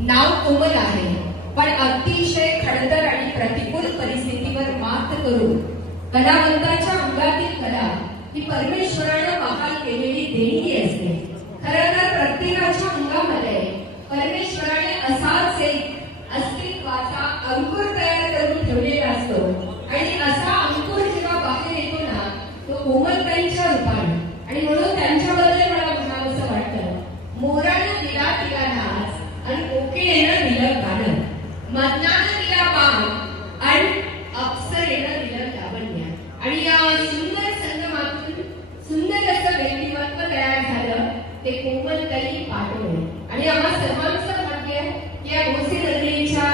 नाव कोमल आहे, पण अतिशय खडतर आणि प्रतिकूल परिस्थितीवर मात करून कलावंताच्या अंगातील कला ही परमेश्वरानं बहाल केलेली देणगी असते. खरं तर प्रत्येकाच्या अंगामध्ये परमेश्वराने असाच एक अस्तित्वाचा अंकुर तयार करून ठेवलेला असतो आणि असा अंकुर जेव्हा बाहेर येतो ना, तो कोमलताईंच्या रूपाने. आणि म्हणून त्यांच्याबद्दल मला म्हणावंसं वाटतं, मोरानं दिला तिला नाच आणि कोकिळेनं दिलं गाणं, मदनानं दिला बाण आणि अप्सरेनं दिलं लावण्य. आणि या सुंदर संगमातून सुंदर असं व्यक्तिमत्व तयार झालं ते कोमलताई पाटोळे. आणि आम्हा सर्वांचं भाग्य या भोसे नगरीच्या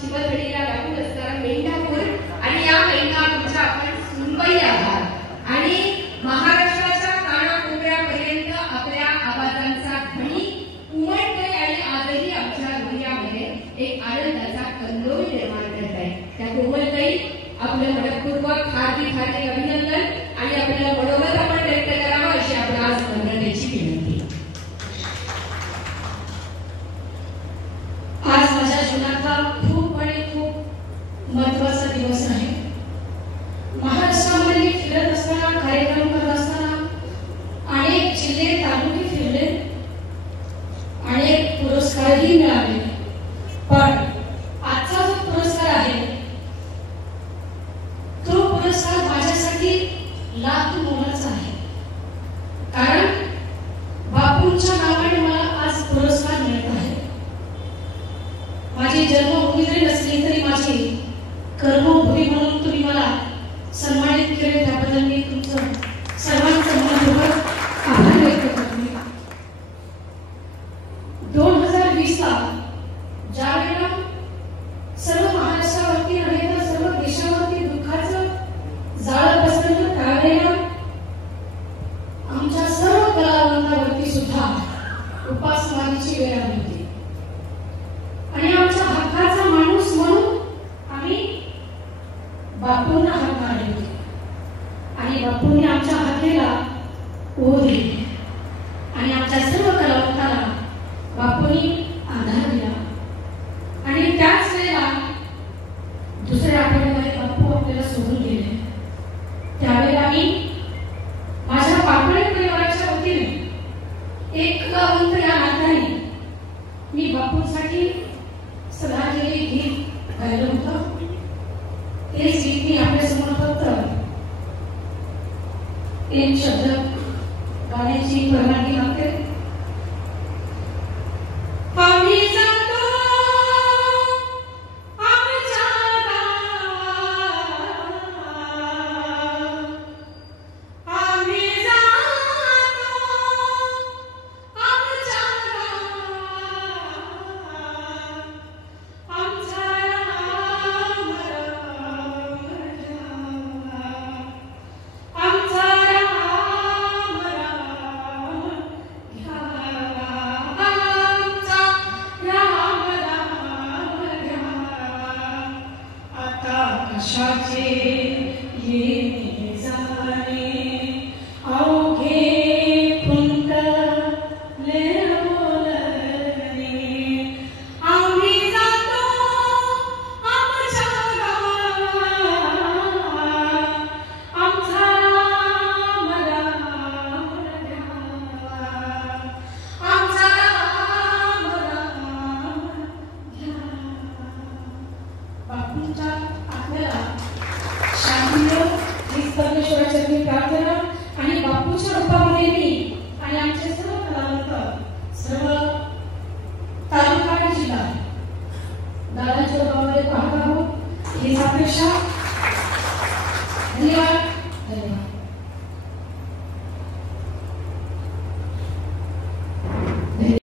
शिवथडीला लागून असणारा मेंढापूर आणि या मेंढापूरच्या आपण सुनबाई आहात आणि महाराष्ट्राच्या कानाकोपऱ्यापर्यंत आपल्या आवाजांचा ध्वनी उमटतोय आणि आजही आमच्या हृदयामध्ये एक आनंदाचा कल्लोळ निर्माण करत आहे. त्या कोमलताई आपलं मनपूर्वक हार्दिक हार्दिक अभिनंदन आणि आपल्याला मनोगत आपण व्यक्त करावं अशी आपण आज नम्रतेची विनंती. आज माझ्या जीवनातला खूप आणि खूप महत्वाचा दिवस आहे. महाराष्ट्रामध्ये फिरत असताना, कार्यक्रम करत असताना अनेक जिल्हे तालुके फिरले, अनेक पुरस्कारही मिळाले. पण आजचा जो पुरस्कार आहे तो पुरस्कार माझ्यासाठी लाख मोलाचा आहे. कारण बापूंच्या नावाने मला आज पुरस्कार मिळत आहे. माझी जन्मभूमी जरी नसली तरी माझी कर्मभूमी म्हणून तुम्ही मला सन्मानित केले, त्याबद्दल मी तुमचं सर्वांचं मनपूर्वक आभार व्यक्त करते. 2020 ला ज्यावेळेला सर्व महाराष्ट्रावरती नव्हे तर सर्व देशावरती दुःखाचं जाळं पसरलं, त्यावेळेला आमच्या सर्व कलावंतांवरती सुद्धा उपासमारीची वेळ आली होती. आणि आमच्या हक्काचा माणूस म्हणून आम्ही बापूंना हाक मारले होते आणि बापूंनी आमच्या हाकेला ओढ दिली आणि आमच्या सर्व कलावंतांना बापूंनी आधार दिला. आणि त्याच वेळेला दुसऱ्या आठवड्यामध्ये बापू आपल्याला सोडून गेले. त्यावेळेला मी माझ्या पाटोळे परिवाराच्या वतीने एक कलावंत या नात्याने मी बापूंसाठी श्रद्धांजली गीत गायलं होतं. तेच गीत मी आपल्यासमोर फक्त एक शब्द गाण्याची परवानगी मागते. आम्ही जातो आमच्या गावात, आम्ही जातो आमच्या गावात, आमचा राम राम घ्या, आमचा राम राम घ्या, आमचा राम राम घ्या. आता कशाचे येणे जाणे अवघे खुंटले बोलणे. आम्ही जातो आमच्या गावात, आमचा राम राम घ्या, आमचा राम राम घ्या. बापूंच्या आत्म्याला शांती मिळो हीच परमेश्वराचरणी प्रार्थना. आणि बापूच्या रूपामध्ये मी आणि आमचे सर्व कलावंत, सर्व तालुका आणि जिल्हा दादांच्या रूपामध्ये पाहत आहोत हीच अपेक्षा